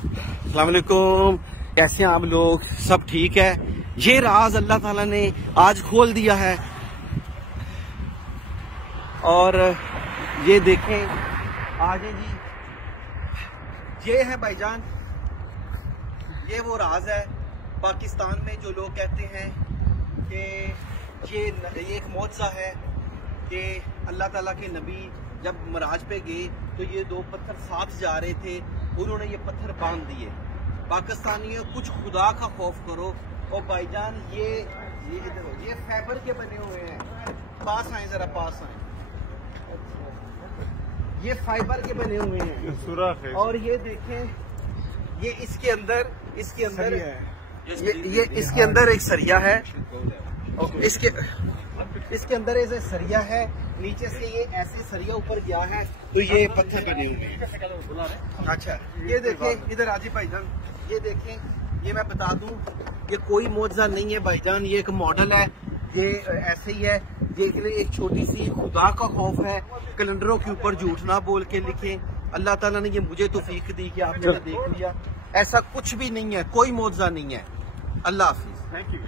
अस्सलाम वालेकुम, कैसे हैं आप लोग? सब ठीक है? ये राज अल्लाह ताला ने आज खोल दिया है और ये देखें, आगे जी ये है भाईजान, ये वो राज है पाकिस्तान में जो लोग कहते हैं कि ये एक मौजज़ा है कि अल्लाह ताला के नबी जब मराज पे गए तो ये दो पत्थर साथ जा रहे थे, उन्होंने ये पत्थर बांध दिए। पाकिस्तानियों, कुछ खुदा का खौफ करो। और भाईजान ये इधर हो, ये फाइबर के बने हुए हैं। पास आए, जरा पास आए। ये फाइबर के बने हुए हैं और ये देखें, ये इसके अंदर ये इसके अंदर एक सरिया है, इसके अंदर ऐसे सरिया है, नीचे से ये ऐसे सरिया ऊपर गया है तो ये पत्थर बने हुए हैं। अच्छा, ये देखें इधर आजी भाईजान, ये देखें, ये मैं बता दूं, ये कोई मौजज़ा नहीं है भाईजान, ये एक मॉडल है, ये ऐसे ही है। ये एक छोटी सी खुदा का खौफ है, कैलेंडरों के ऊपर झूठ ना बोल के लिखें। अल्लाह ताला ने ये मुझे तौफीक दी कि आपने देख लिया, ऐसा कुछ भी नहीं है, कोई मौजज़ा नहीं है। अल्लाह हाफिज।